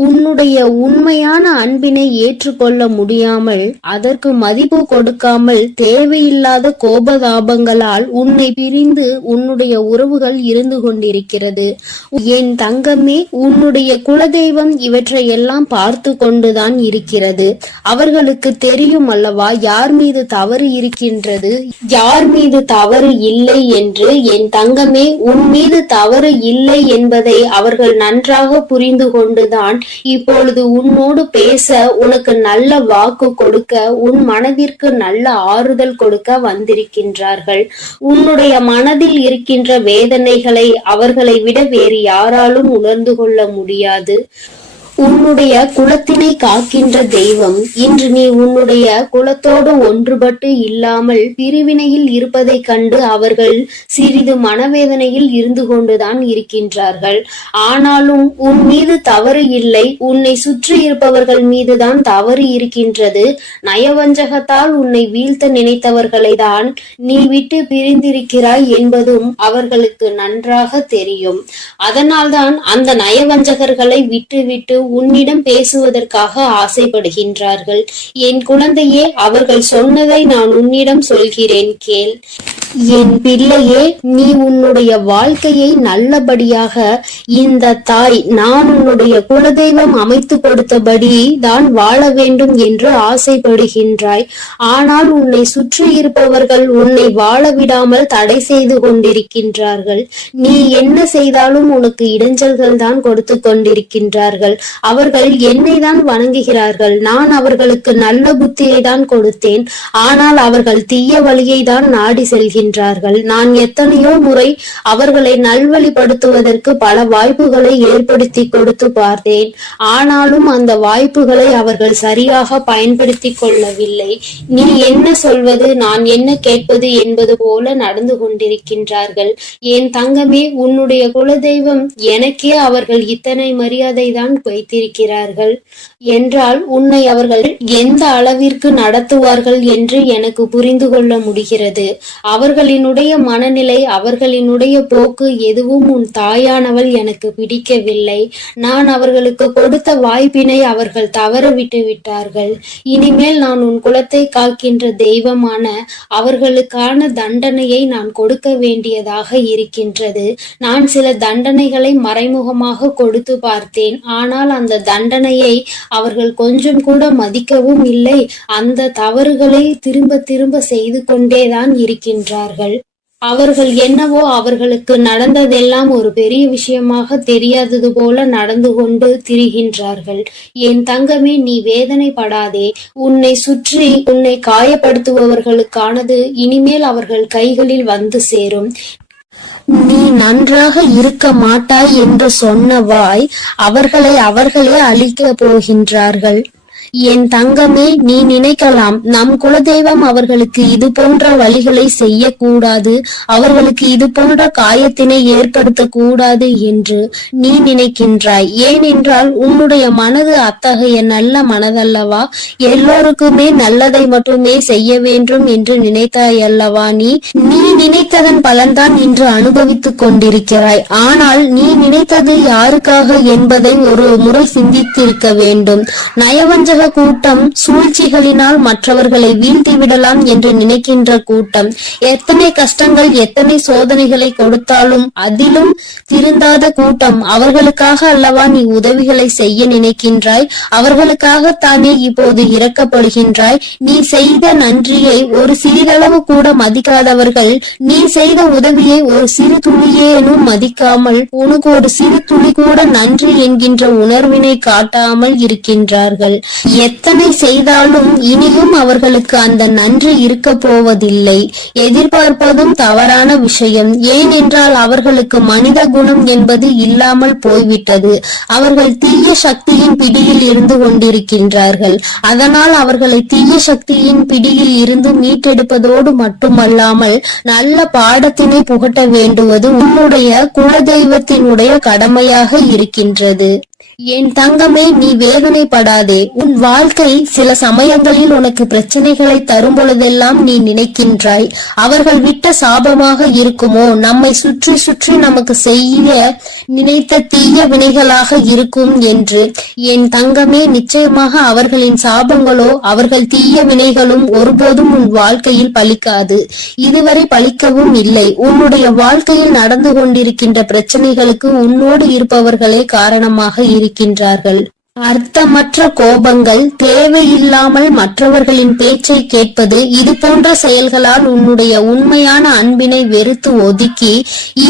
உன்னுடைய உண்மையான அன்பினை ஏற்றுக்கொள்ள முடியாமல் அதற்கு மதிப்பு கொடுக்காமல் தேவையில்லாத கோபதாபங்களால் உன்னை பிரிந்து உன்னுடைய உறவுகள் இருந்து கொண்டிருக்கிறது. என் தங்கமே, உன்னுடைய குலதெய்வம் இவற்றை எல்லாம் பார்த்து கொண்டுதான் இருக்கிறது. அவர்களுக்கு தெரியும் அல்லவா யார் மீது தவறு இருக்கின்றது, யார் மீது தவறு இல்லை என்று. என் தங்கமே, உன் மீது தவறு இல்லை என்பதை அவர்கள் நன்றாக புரிந்து கொண்டுதான் இப்பொழுது உன்னோடு பேச, உனக்கு நல்ல வாக்கு கொடுக்க, உன் மனதிற்கு நல்ல ஆறுதல் கொடுக்க வந்திருக்கின்றார்கள். உன்னுடைய மனதில் இருக்கின்ற வேதனைகளை அவர்களை விட வேறு யாராலும் உணர்ந்து கொள்ள முடியாது. உன்னுடைய குலத்தினை காக்கின்ற தெய்வம் இன்று நீ உன்னுடைய குலத்தோடு ஒன்றுபட்டு இல்லாமல் பிரிவினையில் இருப்பதை கண்டு அவர்கள் சிறிது மனவேதனையில் இருந்து கொண்டுதான் இருக்கின்றார்கள். ஆனாலும் உன் மீது தவறு இல்லை, உன்னை சுற்றி இருப்பவர்கள் மீதுதான் தவறு இருக்கின்றது. நயவஞ்சகத்தால் உன்னை வீழ்த்த நினைத்தவர்களை தான் நீ விட்டு பிரிந்திருக்கிறாய் என்பதும் அவர்களுக்கு நன்றாக தெரியும். அதனால்தான் அந்த நயவஞ்சகர்களை விட்டுவிட்டு உன்னிடம் பேசுவதற்காக ஆசைப்படுகின்றார்கள். என் குழந்தையே, அவர்கள் சொன்னதை நான் உன்னிடம் சொல்கிறேன், கேள். என் பிள்ளையே, நீ உன்னுடைய வாழ்க்கையை நல்லபடியாக இந்த தாய் நான் உன்னுடைய குலதெய்வம் அமைத்து கொடுத்தபடி தான் வாழ வேண்டும் என்று ஆசைப்படுகின்றாய். ஆனால் உன்னை சுற்றி இருப்பவர்கள் உன்னை வாழ விடாமல் தடை செய்து கொண்டிருக்கின்றார்கள். நீ என்ன செய்தாலும் உனக்கு இடைஞ்சல்கள் தான் கொடுத்து கொண்டிருக்கின்றார்கள். அவர்கள் என்னை தான் வணங்குகிறார்கள். நான் அவர்களுக்கு நல்ல புத்தியை தான் கொடுத்தேன். ஆனால் அவர்கள் தீய வழியை தான் நாடி செல்கிறார்கள். நான் எத்தனையோ முறை அவர்களை நல்வழிப்படுத்துவதற்கு பல வாய்ப்புகளை ஏற்படுத்தி கொடுத்து பார்த்தேன். ஆனாலும் அந்த வாய்ப்புகளை அவர்கள் சரியாக பயன்படுத்தி கொள்ளவில்லை. நீ என்ன சொல்வது, நான் என்ன கேட்பது என்பது போல நடந்து கொண்டிருக்கின்றார்கள். என் தங்கமே, உன்னுடைய குலதெய்வம் எனக்கே அவர்கள் இத்தனை மரியாதை தான் வைத்திருக்கிறார்கள் என்றால் உன்னை அவர்கள் எந்த அளவிற்கு நடத்துவார்கள் என்று எனக்கு புரிந்து கொள்ள முடிகிறது. அவர்களினுடைய மனநிலை, அவர்களினுடைய போக்கு எதுவும் உன் தாயானவள் எனக்கு பிடிக்கவில்லை. நான் அவர்களுக்கு கொடுத்த வாய்ப்பினை அவர்கள் தவற விட்டு விட்டார்கள். இனிமேல் நான் உன் குலத்தை காக்கின்ற தெய்வமான அவர்களுக்கான தண்டனையை நான் கொடுக்க வேண்டியதாக இருக்கின்றது. நான் சில தண்டனைகளை மறைமுகமாக கொடுத்து பார்த்தேன். ஆனால் அந்த தண்டனையை அவர்கள் கொஞ்சம் கூட மதிக்கவும் இல்லை. அந்த தவறுகளை திரும்ப திரும்ப செய்து கொண்டேதான் இருக்கின்றார்கள். அவர்கள் என்னவோ அவர்களுக்கு நடந்ததெல்லாம் ஒரு பெரிய விஷயமாக தெரியாதது போல நடந்து கொண்டு திரிகின்றார்கள். என் தங்கமே, நீ வேதனைப்படாதே. உன்னை சுற்றி உன்னை காயப்படுத்துபவர்களுக்கானது இனிமேல் அவர்கள் கைகளில் வந்து சேரும். நீ நன்றாக இருக்க மாட்டாய் என்று சொன்ன வாய் அவர்களே அழிக்க போகின்றார்கள். என் தங்கமே, நீ நினைக்கலாம் நம் குலதெய்வம் அவர்களுக்கு இது போன்ற வழிகளை செய்யக்கூடாது, அவர்களுக்கு இது போன்ற காயத்தினை ஏற்படுத்த கூடாது என்று நீ நினைக்கின்றாய். ஏனென்றால் உன்னுடைய மனது அத்தகைய நல்ல மனதல்லவா? எல்லோருக்குமே நல்லதை மட்டுமே செய்ய வேண்டும் என்று நினைத்தாய் அல்லவா? நீ நினைத்ததன் பலன்தான் இன்று அனுபவித்துக் கொண்டிருக்கிறாய். ஆனால் நீ நினைத்தது யாருக்காக என்பதை ஒரு முறை சிந்தித்திருக்க வேண்டும். நயவஞ்சக கூட்டம் சூழ்ச்சிகளினால் மற்றவர்களை வீழ்த்தி விடலாம் என்று நினைக்கின்ற கூட்டம் எத்தனை கஷ்டங்கள் எத்தனை சோதனைகளை கொடுத்தாலும் அதிலும் திருந்தாத கூட்டம். அவர்களுக்காக அல்லவா நீ உதவிகளை செய்ய நினைக்கின்றாய்? அவர்களுக்காகத்தானே இப்போது இறக்கப்படுகின்றாய்? நீ செய்த நன்றியை ஒரு சிறிதளவு கூட மதிக்காதவர்கள் நீ செய்த உதவியை ஒரு சிறு துளியேனும் மதிக்காமல் உனக்கு ஒரு சிறு துளி கூட நன்றி என்கின்ற உணர்வினை காட்டாமல் இருக்கின்றார்கள். எத்தனை செய்தாலும் இனியும் அவர்களுக்கு அந்த நன்றி இருக்க போவதில்லை. எதிர்பார்ப்பதும் தவறான விஷயம். ஏனென்றால் அவர்களுக்கு மனித குணம் என்பது இல்லாமல் போய்விட்டது. அவர்கள் தீய சக்தியின் பிடியில் இருந்து கொண்டிருக்கின்றார்கள். அதனால் அவர்களை தீய சக்தியின் பிடியில் இருந்து மீட்டெடுப்பதோடு மட்டுமல்லாமல் நல்ல பாடத்தினை புகட்ட வேண்டுவது உன்னுடைய குலதெய்வத்தினுடைய கடமையாக இருக்கின்றது. என் தங்கமே, நீ வேதனைப்படாதே. உன் வாழ்க்கை சில சமயங்களில் உனக்கு பிரச்சனைகளை தரும் பொழுதெல்லாம் நீ நினைக்கின்றாய், அவர்கள் விட்ட சாபமாக இருக்குமோ, நம்மை சுற்றி சுற்றி நமக்கு செய்ய நினைத்த தீய வினைகளாக இருக்கும் என்று. என் தங்கமே, நிச்சயமாக அவர்களின் சாபங்களோ அவர்கள் தீய வினைகளும் ஒருபோதும் உன் வாழ்க்கையில் பலிக்காது. இதுவரை பலிக்கவும் இல்லை. உன்னுடைய வாழ்க்கையில் நடந்து கொண்டிருக்கின்ற பிரச்சனைகளுக்கு உன்னோடு இருப்பவர்களே காரணமாக இருக்கின்றார்கள். அர்த்தமற்ற கோபங்கள், தேவையில்லாமல் மற்றவர்களின் பேச்சை கேட்பது, இது போன்ற செயல்களால் உன்னுடைய உண்மையான அன்பினை வெறுத்து ஒதுக்கி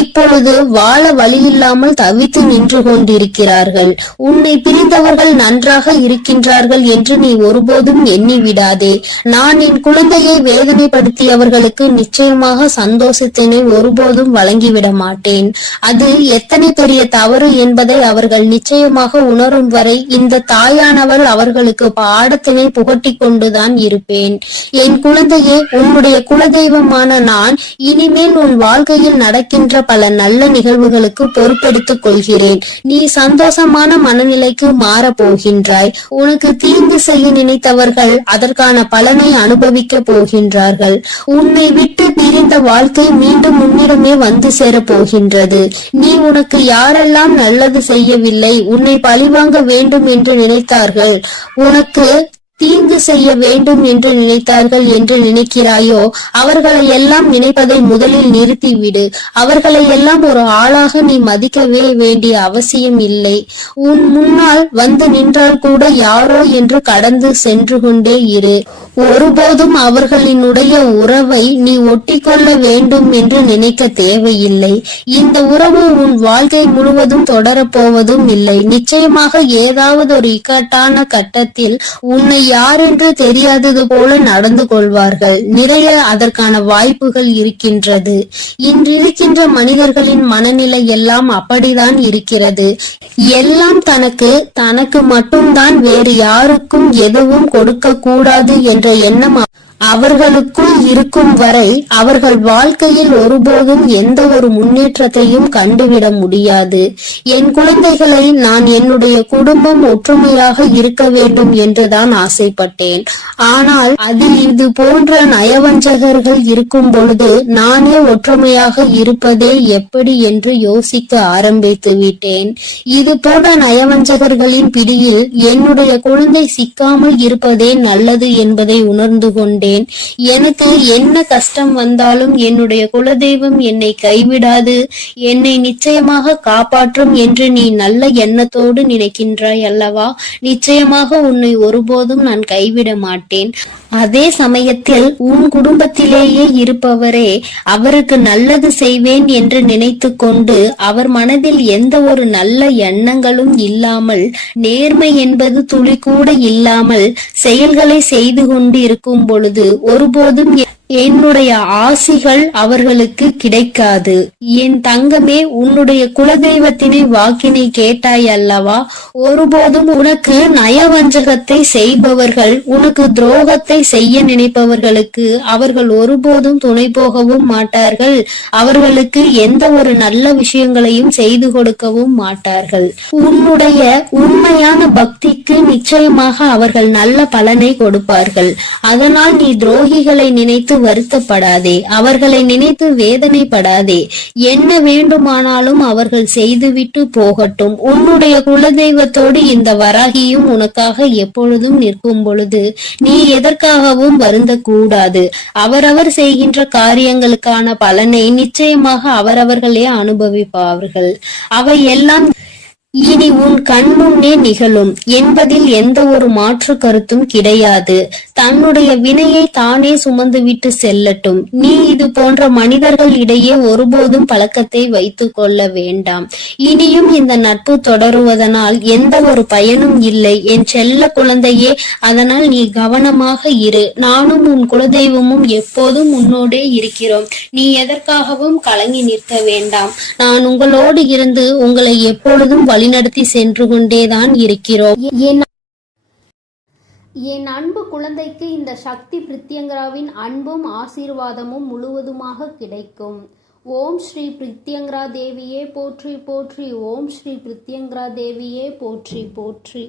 இப்பொழுது வாழ வழியில்லாமல் தவித்து நின்று கொண்டிருக்கிறார்கள். உன்னை பிரிந்தவர்கள் நன்றாக இருக்கின்றார்கள் என்று நீ ஒருபோதும் எண்ணி விடாதே. நான் என் குழந்தையை வேதனைப்படுத்தியவர்களுக்கு நிச்சயமாக சந்தோஷத்தினை ஒருபோதும் வழங்கிவிட மாட்டேன். அது எத்தனை பெரிய தவறு என்பதை அவர்கள் நிச்சயமாக உணரும் வரை இந்த தாயானவள் அவர்களுக்கு பாடத்தினை புகட்டி கொண்டுதான் இருப்பேன். என் குழந்தையே, உன்னுடைய குலதெய்வமான நான் இனிமேல் உன் வாழ்க்கையில் நடக்கின்ற பல நல்ல நிகழ்வுகளுக்கு பொறுப்பெடுத்துக் கொள்கிறேன். நீ சந்தோஷமான மனநிலைக்கு மாற போகின்றாய். உனக்கு தீங்கு செய்ய நினைத்தவர்கள் அதற்கான பலனை அனுபவிக்க போகின்றார்கள். உன்னை விட்டு பிரிந்த வாழ்க்கை மீண்டும் உன்னிடமே வந்து சேரப் போகின்றது. நீ உனக்கு யாரெல்லாம் நல்லது செய்யவில்லை, உன்னை பழிவாங்க வேண்டும் என்று நினைத்தார்கள், உனக்கு தீங்கு செய்ய வேண்டும் என்று நினைத்தார்கள் என்று நினைக்கிறாயோ, அவர்களை எல்லாம் நினைப்பதை முதலில் நிறுத்திவிடு. அவர்களை எல்லாம் ஒரு ஆளாக நீ மதிக்கவே வேண்டிய அவசியம் இல்லை. உன் முன்னால் வந்து நின்றால் கூட யாரோ என்று கடந்து சென்று கொண்டே இரு. ஒருபோதும் அவர்களினுடைய உறவை நீ ஒட்டிக்கொள்ள வேண்டும் என்று நினைக்க தேவையில்லை. இந்த உறவு உன் வாழ்க்கை முழுவதும் தொடரப்போவதும் இல்லை. நிச்சயமாக ஏதாவது ஒரு இக்கட்டான கட்டத்தில் உன்னை யார் என்று தெரியாதது போல நடந்து கொள்வார்கள். நிறைய அதற்கான வாய்ப்புகள் இருக்கின்றது. இன்றிருக்கின்ற மனிதர்களின் மனநிலை எல்லாம் அப்படிதான் இருக்கிறது. எல்லாம் தனக்கு மட்டும்தான், வேறு யாருக்கும் எதுவும் கொடுக்க கூடாது என்ற எண்ணம் அவர்களுக்குள் இருக்கும் வரை அவர்கள் வாழ்க்கையில் ஒருபோதும் எந்த ஒரு முன்னேற்றத்தையும் கண்டுவிட முடியாது. என் குழந்தைகளை நான் என்னுடைய குடும்பம் ஒற்றுமையாக இருக்க வேண்டும் என்றுதான் ஆசைப்பட்டேன். ஆனால் அதில் இது போன்ற நயவஞ்சகர்கள் இருக்கும் பொழுது நானே ஒற்றுமையாக இருப்பதே எப்படி என்று யோசிக்க ஆரம்பித்து விட்டேன். இது போன்ற நயவஞ்சகர்களின் பிடியில் என்னுடைய குழந்தை சிக்காமல் இருப்பதே நல்லது என்பதை உணர்ந்து கொண்டேன். எனக்கு என்ன கஷ்டம் வந்தாலும் என்னுடைய குலதெய்வம் என்னை கைவிடாது, என்னை நிச்சயமாக காப்பாற்றும் என்று நீ நல்ல எண்ணத்தோடு நினைக்கின்றாய் அல்லவா? நிச்சயமாக உன்னை ஒருபோதும் நான் கைவிட மாட்டேன். அதே சமயத்தில் உன் குடும்பத்திலேயே இருப்பவரே அவருக்கு நல்லது செய்வேன் என்று நினைத்து கொண்டு அவர் மனதில் எந்த ஒரு நல்ல எண்ணங்களும் இல்லாமல், நேர்மை என்பது துளி கூட இல்லாமல் செயல்களை செய்து கொண்டு இருக்கும் பொழுது ஒருபோதும் என்னுடைய ஆசிகள் அவர்களுக்கு கிடைக்காது. என் தங்கமே, உன்னுடைய குலதெய்வத்தினை வாக்கினை கேட்டாய் அல்லவா? ஒருபோதும் உனக்கு நயவஞ்சகத்தை செய்பவர்கள், உனக்கு துரோகத்தை செய்ய நினைப்பவர்களுக்கு அவர்கள் ஒருபோதும் துணை போகவும் மாட்டார்கள். அவர்களுக்கு எந்த ஒரு நல்ல விஷயங்களையும் செய்து கொடுக்கவும் மாட்டார்கள். உன்னுடைய உண்மையான பக்திக்கு நிச்சயமாக அவர்கள் நல்ல பலனை கொடுப்பார்கள். அதனால் நீ துரோகிகளை நினைத்து வருத்தப்படாதே, அவர்களை நினைத்து வேதனைப்படாதே. என்ன வேண்டுமானாலும் அவர்கள் செய்துவிட்டு போகட்டும். உன்னுடைய குலதெய்வத்தோடு இந்த வராகியும் உனக்காக எப்பொழுதும் நிற்கும் பொழுது நீ எதற்காகவும் வருந்த கூடாது. அவரவர் செய்கின்ற காரியங்களுக்கான பலனை நிச்சயமாக அவரவர்களே அனுபவிப்பார்கள். அவை எல்லாம் இனி உன் கண் முன்னே நிகழும் என்பதில் எந்த ஒரு மாற்று கருத்தும் கிடையாது. தன்னுடைய வினையை தானே சுமந்துவிட்டு செல்லட்டும். நீ இது போன்ற மனிதர்கள் இடையே ஒருபோதும் பழக்கத்தை வைத்துக் கொள்ள வேண்டாம். இனியும் இந்த நட்பு தொடருவதனால் எந்த ஒரு பயனும் இல்லை என் செல்ல குழந்தையே. அதனால் நீ கவனமாக இரு. நானும் உன் குலதெய்வமும் எப்போதும் உன்னோடே இருக்கிறோம். நீ எதற்காகவும் கலங்கி நிற்க வேண்டாம். நான் உங்களோடு இருந்து உங்களை எப்பொழுதும் வழிநடத்தி சென்று கொண்டேதான் இருக்கிறோம். என் அன்பு குழந்தைக்கு இந்த சக்தி பிரித்யங்கராவின் அன்பும் ஆசீர்வாதமும் முழுவதுமாக கிடைக்கும். ஓம் ஸ்ரீ பிரித்யங்கரா தேவியே போற்றி போற்றி. ஓம் ஸ்ரீ பிரித்யங்கரா தேவியே போற்றி போற்றி.